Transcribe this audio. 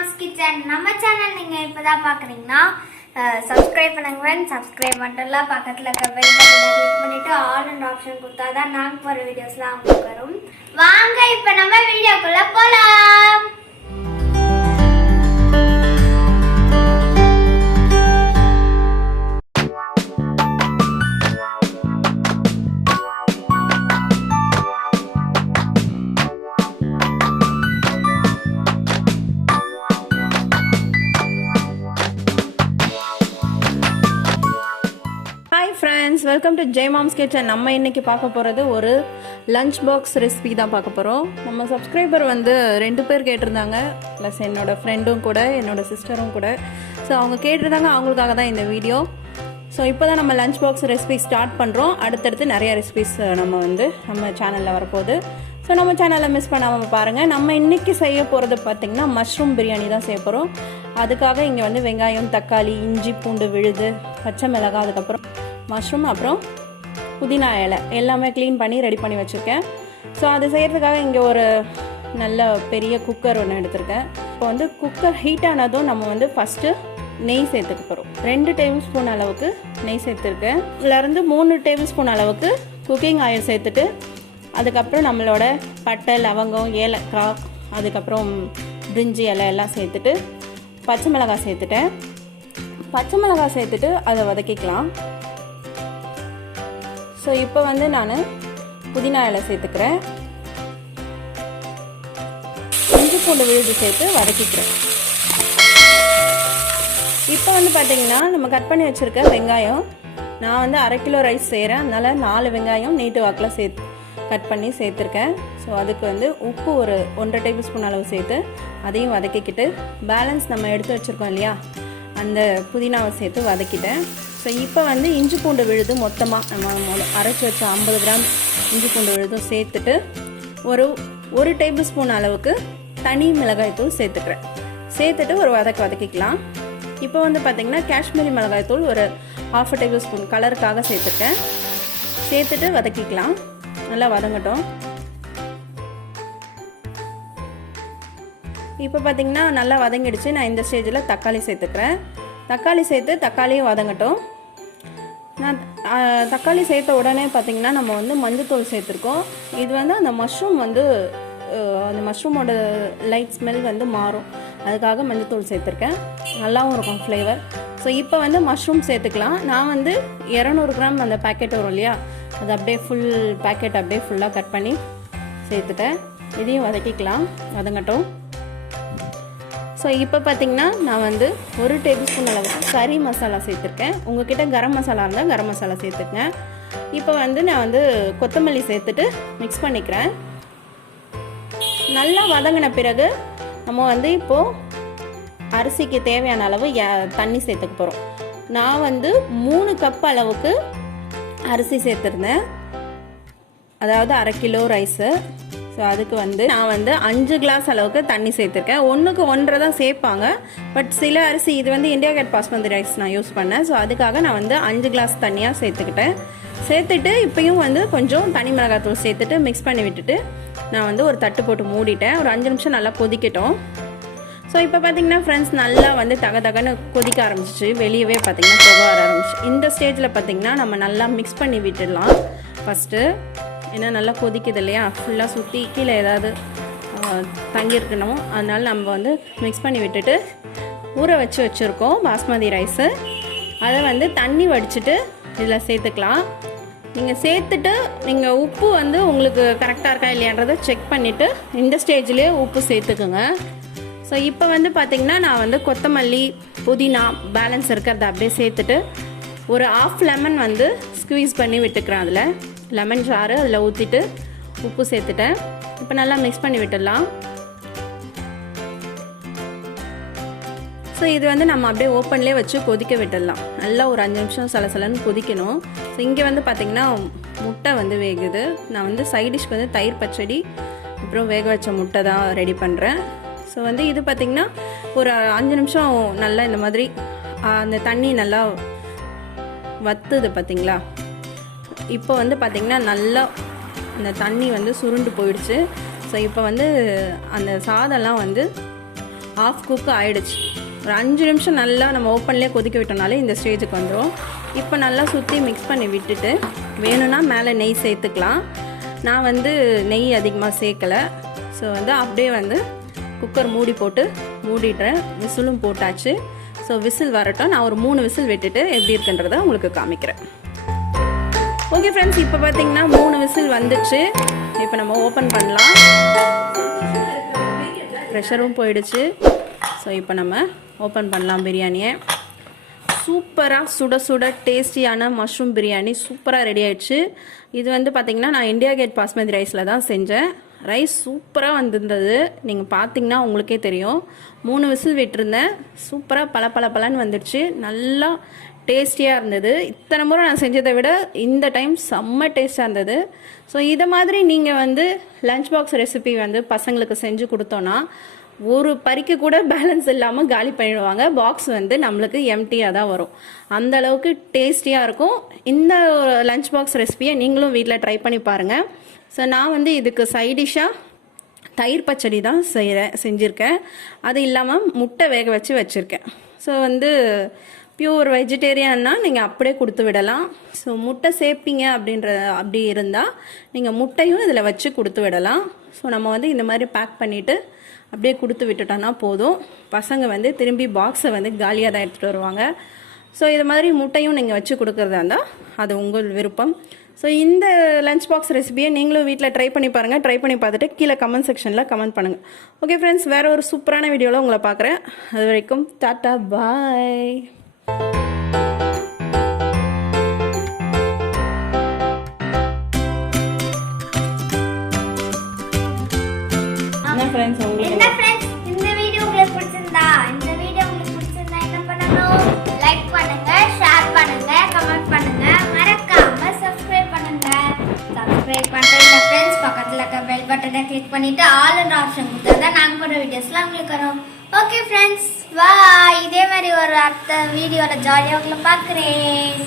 Mom's Kitchen. நம்ம channel நீங்க இப்பதான் பாக்குறீங்கன்னா subscribe பண்ணுங்க friends. subscribe பண்ணல பக்கத்துல இருக்க bell button click பண்ணிட்டு all and option கொடுத்தாதான் நாங்க போற வீடியோஸ்லாம் உங்களுக்கு வரும். வாங்க இப்போ நம்ம வீடியோக்குள்ள போலாம். Friends, welcome to J Mom's Kitchen. நம்ம இன்னைக்கு பார்க்க போறது ஒரு லஞ்ச் பாக்ஸ் ரெசிபி தான் பார்க்க போறோம். நம்ம சப்ஸ்கிரைபர் வந்து 2 பேர் கேட்டிருந்தாங்க, ப்ளஸ் என்னோட ஃப்ரெண்டும் கூட என்னோட சிஸ்டரும் கூட. ஸோ அவங்க கேட்டிருந்தாங்க, அவங்களுக்காக தான் இந்த வீடியோ. ஸோ இப்போ தான் நம்ம லஞ்ச் பாக்ஸ் ரெசிபி ஸ்டார்ட் பண்ணுறோம். அடுத்தடுத்து நிறைய ரெசிபிஸ் நம்ம சேனலில் வரப்போகுது. ஸோ நம்ம சேனலில் மிஸ் பண்ணாமல் பாருங்கள். நம்ம இன்றைக்கி செய்ய போகிறது பார்த்திங்கன்னா மஷ்ரூம் பிரியாணி தான் செய்ய போகிறோம். அதுக்காக இங்கே வந்து வெங்காயம், தக்காளி, இஞ்சி, பூண்டு விழுது, பச்சை மிளகாய், அதுக்கப்புறம் மஷ்ரூம், அப்புறம் புதினா இலை எல்லாமே க்ளீன் பண்ணி ரெடி பண்ணி வச்சுருக்கேன். ஸோ அது செய்கிறதுக்காக இங்கே ஒரு நல்ல பெரிய குக்கர் ஒன்று எடுத்திருக்கேன். இப்போ வந்து குக்கர் ஹீட் ஆனதும் நம்ம வந்து ஃபஸ்ட்டு நெய் சேர்த்துக்க போகிறோம். 2 டேபிள் ஸ்பூன் அளவுக்கு நெய் சேர்த்துருக்கேன். இதுலேருந்து 3 டேபிள் ஸ்பூன் அளவுக்கு குக்கிங் ஆயில் சேர்த்துட்டு, அதுக்கப்புறம் நம்மளோட பட்டை, லவங்கம், ஏலக்காய், அதுக்கப்புறம் பிரிஞ்சி இலை எல்லாம் சேர்த்துட்டு பச்சை மிளகாய் சேர்த்துட்டேன். பச்சை மிளகாய் சேர்த்துட்டு அதை வதக்கிக்கலாம். ஸோ இப்போ வந்து நான் புதினா இலை சேர்த்துக்கிறேன். இஞ்சி பூண்டு விழுது சேர்த்து வதக்கிக்கிறேன். இப்போ வந்து பார்த்திங்கன்னா நம்ம கட் பண்ணி வச்சுருக்க வெங்காயம், நான் வந்து 1/2 கிலோ ரைஸ் செய்கிறேன், அதனால் 4 வெங்காயம் நீட்டு வாக்கில் கட் பண்ணி சேர்த்துருக்கேன். ஸோ அதுக்கு வந்து உப்பு ஒரு 1.5 டேபிள் ஸ்பூன் அளவு சேர்த்து அதையும் வதக்கிக்கிட்டு, பேலன்ஸ் நம்ம எடுத்து வச்சுருக்கோம் இல்லையா, அந்த புதினாவை சேர்த்து வதக்கிட்டேன். ஸோ இப்போ வந்து இஞ்சி பூண்டு விழுது மொத்தமாக நம்ம அரைச்சி வச்ச 50 கிராம் இஞ்சி பூண்டு விழுதும் சேர்த்துட்டு ஒரு டேபிள் ஸ்பூன் அளவுக்கு தனி மிளகாய்த்தூள் சேர்த்துக்கிறேன். சேர்த்துட்டு ஒரு வதக்கிக்கலாம். இப்போ வந்து பார்த்திங்கன்னா காஷ்மீரி மிளகாய்த்தூள் ஒரு 1/2 டேபிள் ஸ்பூன் கலருக்காக சேர்த்துருக்கேன். சேர்த்துட்டு வதக்கிக்கலாம். நல்லா வதங்கட்டும். இப்போ பார்த்திங்கன்னா நல்லா வதங்கிடுச்சு. நான் இந்த ஸ்டேஜில் தக்காளி சேர்த்துக்கிறேன். தக்காளி சேர்த்து தக்காளியும் வதங்கட்டும். நான் தக்காளி சேர்த்த உடனே பார்த்திங்கன்னா நம்ம வந்து மஞ்சத்தூள் சேர்த்துருக்கோம். இது வந்து அந்த மஷ்ரூமோட லைட் ஸ்மெல் வந்து மாறும், அதுக்காக மஞ்சத்தூள் சேர்த்துருக்கேன். நல்லாவும் இருக்கும் ஃப்ளேவர். ஸோ இப்போ வந்து மஷ்ரூம் சேர்த்துக்கலாம். நான் வந்து 200 கிராம் அந்த பேக்கெட் வரும் இல்லையா, அது அப்படியே ஃபுல் பேக்கெட் அப்படியே ஃபுல்லாக கட் பண்ணி சேர்த்துட்டேன். இதையும் வதக்கிக்கலாம், வதங்கட்டும். ஸோ இப்போ பார்த்திங்கன்னா நான் வந்து 1 டேபிள் ஸ்பூன் அளவுக்கு கறி மசாலா சேர்த்துருக்கேன். உங்கள்கிட்ட கரம் மசாலா இருந்தால் கரம் மசாலா சேர்த்துக்கேன். இப்போ வந்து நான் வந்து கொத்தமல்லி சேர்த்துட்டு மிக்ஸ் பண்ணிக்கிறேன். நல்லா வதங்கின பிறகு நம்ம வந்து இப்போது அரிசிக்கு தேவையான அளவு தண்ணி சேர்த்துக்க போகிறோம். நான் வந்து 3 கப் அளவுக்கு அரிசி சேர்த்துருந்தேன், அதாவது 1/2 கிலோ ரைஸு. ஸோ அதுக்கு வந்து நான் வந்து 5 கிளாஸ் அளவுக்கு தண்ணி சேர்த்துருக்கேன். 1க்கு 1.5 தான் சேர்ப்பாங்க, பட் சில அரிசி, இது வந்து இந்தியா கேட் பாஸ்மதி ரைஸ் நான் யூஸ் பண்ணேன். ஸோ அதுக்காக நான் வந்து 5 கிளாஸ் தண்ணியாக சேர்த்துட்டு இப்போயும் வந்து கொஞ்சம் தனி மிளகாத்தூள் சேர்த்துட்டு மிக்ஸ் பண்ணி விட்டுட்டு நான் வந்து ஒரு தட்டு போட்டு மூடிட்டேன். ஒரு 5 நிமிஷம் நல்லா கொதிக்கட்டும். ஸோ இப்போ பார்த்திங்கன்னா ஃப்ரெண்ட்ஸ் நல்லா வந்து தகன்னு கொதிக்க ஆரம்பிச்சிச்சு. வெளியவே பார்த்திங்கன்னா புக வர ஆரம்பிச்சு. இந்த ஸ்டேஜில் பார்த்திங்கன்னா நம்ம நல்லா மிக்ஸ் பண்ணி விட்டுடலாம் ஃபஸ்ட்டு. ஏன்னா நல்லா கொதிக்குது இல்லையா, ஃபுல்லாக சுற்றி கீழே ஏதாவது தங்கியிருக்கணும், அதனால் நம்ம வந்து மிக்ஸ் பண்ணி விட்டுட்டு ஊற வச்சுருக்கோம் பாஸ்மதி ரைஸு, அதை வந்து தண்ணி வடிச்சிட்டு இதில் சேர்த்துக்கலாம். நீங்கள் உப்பு வந்து உங்களுக்கு கரெக்டாக இருக்கா இல்லையான்றதை செக் பண்ணிவிட்டு இந்த ஸ்டேஜ்லேயே உப்பு சேர்த்துக்குங்க. ஸோ இப்போ வந்து பார்த்திங்கன்னா நான் வந்து கொத்தமல்லி, புதினா பேலன்ஸ் இருக்கிறத அப்படியே சேர்த்துட்டு ஒரு 1/2 லெமன் வந்து ஸ்க்வீஸ் பண்ணி விட்டுக்கிறேன். அதில் லெமன் சாறு அதில் ஊற்றிட்டு உப்பு சேர்த்துட்டேன். இப்போ நல்லா மிக்ஸ் பண்ணி விட்டுடலாம். ஸோ இது வந்து நம்ம அப்படியே ஓப்பன்லேயே வச்சு கொதிக்க விட்டுடலாம். நல்லா ஒரு 5 நிமிஷம் சலசலன்னு கொதிக்கணும். ஸோ இங்கே வந்து பார்த்திங்கன்னா முட்டை வந்து வேகுது. நான் வந்து சைட் டிஷ்க்கு வந்து தயிர் பச்சடி அப்புறம் வேக வச்ச முட்டை தான் ரெடி பண்ணுறேன். ஸோ வந்து இது பார்த்திங்கன்னா ஒரு 5 நிமிஷம் நல்லா இந்த மாதிரி அந்த தண்ணி நல்லா வத்துது பார்த்திங்களா. இப்போ வந்து பார்த்திங்கன்னா நல்லா அந்த தண்ணி வந்து சுருண்டு போயிடுச்சு. ஸோ இப்போ வந்து அந்த சாதம்லாம் வந்து ஆஃப் குக் ஆகிடுச்சு. ஒரு 5 நிமிஷம் நல்லா நம்ம ஓப்பன்லேயே கொதிக்க விட்டோம்னாலே இந்த ஸ்டேஜுக்கு வந்துடும். இப்போ நல்லா சுற்றி மிக்ஸ் பண்ணி விட்டுட்டு வேணும்னா மேலே நெய் சேர்த்துக்கலாம். நான் வந்து நெய் அதிகமாக சேர்க்கலை. ஸோ வந்து அப்படியே வந்து குக்கர் மூடி போட்டு மூடிடுறேன். விசிலும் போட்டாச்சு. ஸோ விசில் வரட்டும். நான் ஒரு 3 விசில் விட்டுட்டு எப்படி இருக்குன்றதை உங்களுக்கு காமிக்கிறேன். ஓகே ஃப்ரெண்ட்ஸ், இப்போ பார்த்தீங்கன்னா 3 விசில் வந்துச்சு. இப்போ நம்ம ஓப்பன் பண்ணலாம். ப்ரெஷரும் போயிடுச்சு. ஸோ இப்போ நம்ம ஓப்பன் பண்ணலாம் பிரியாணியை. சூப்பராக சுட சுட டேஸ்டியான மஷ்ரூம் பிரியாணி சூப்பராக ரெடி ஆகிடுச்சு. இது வந்து பார்த்திங்கன்னா நான் இந்தியா கேட் பாஸ்மதி ரைஸில் தான் செஞ்சேன். ரைஸ் சூப்பராக வந்திருந்தது. நீங்கள் பார்த்தீங்கன்னா உங்களுக்கே தெரியும். 3 விசில் விட்டுருந்தேன். சூப்பராக பலன்னு வந்துடுச்சு. நல்லா டேஸ்டியாக இருந்தது. இத்தனை முறை நான் செஞ்சதை விட இந்த டைம் செம்ம டேஸ்ட்டாக இருந்தது. ஸோ இதை மாதிரி நீங்கள் வந்து லஞ்ச் பாக்ஸ் ரெசிபி வந்து பசங்களுக்கு செஞ்சு கொடுத்தோன்னா ஒரு பறிக்க கூட பேலன்ஸ் இல்லாமல் காலி பண்ணிடுவாங்க. பாக்ஸ் வந்து நம்மளுக்கு எம்டியாக தான் வரும். அந்த அளவுக்கு டேஸ்டியாக இருக்கும். இந்த லஞ்ச் பாக்ஸ் ரெசிபியை நீங்களும் வீட்டில் ட்ரை பண்ணி பாருங்கள். ஸோ நான் வந்து இதுக்கு சைடிஷ்ஷாக தயிர் பச்சடி தான் செஞ்சுருக்கேன். அது இல்லாமல் முட்டை வேக வச்சுருக்கேன். ஸோ வந்து பியூர் வெஜிடேரியன்னா நீங்கள் அப்படியே கொடுத்து விடலாம். ஸோ முட்டை சேர்ப்பீங்க அப்படி இருந்தால் நீங்கள் முட்டையும் இதில் வச்சு கொடுத்து விடலாம். ஸோ நம்ம வந்து இந்த மாதிரி பேக் பண்ணிவிட்டு அப்படியே கொடுத்து விட்டுட்டோன்னா போதும். பசங்க வந்து திரும்பி பாக்ஸை வந்து காலியாக தான் எடுத்துகிட்டு வருவாங்க. ஸோ இது மாதிரி முட்டையும் நீங்கள் வச்சு கொடுக்குறதா இருந்தால் அது உங்கள் விருப்பம். ஸோ இந்த லஞ்ச் பாக்ஸ் ரெசிபியை நீங்களும் வீட்டில் ட்ரை பண்ணி பாருங்கள். ட்ரை பண்ணி பார்த்துட்டு கீழே கமெண்ட் செக்ஷனில் கமெண்ட் பண்ணுங்கள். ஓகே ஃப்ரெண்ட்ஸ், வேறு ஒரு சூப்பரான வீடியோவில் உங்களை பார்க்குறேன். அது வரைக்கும் டாட்டா பாய். என்ன ஃப்ரெண்ட்ஸ், இந்த வீடியோ உங்களுக்கு பிடிச்சிருந்தா என்ன பண்ணணும்? லைக் பண்ணுங்க, ஷேர் பண்ணுங்க, கமெண்ட் பண்ணுங்க, மறக்காம சப்ஸ்கிரைப் பண்ணுங்க. சப்ஸ்கிரைப் பண்ணுங்க ஃப்ரெண்ட்ஸ். பக்கத்துல இருக்க பெல் பட்டனை கிளிக் பண்ணிட்டு ஆல் அண்ட் ஆப்ஷன் கொடுத்தா நாங்க போற வீடியோஸ்லாம் உங்களுக்கு வரும். ஓகே ஃப்ரெண்ட்ஸ், பாய். இதே மாதிரி ஒரு அடுத்த வீடியோல ஜாலியாக உங்களை பார்க்குறேன்.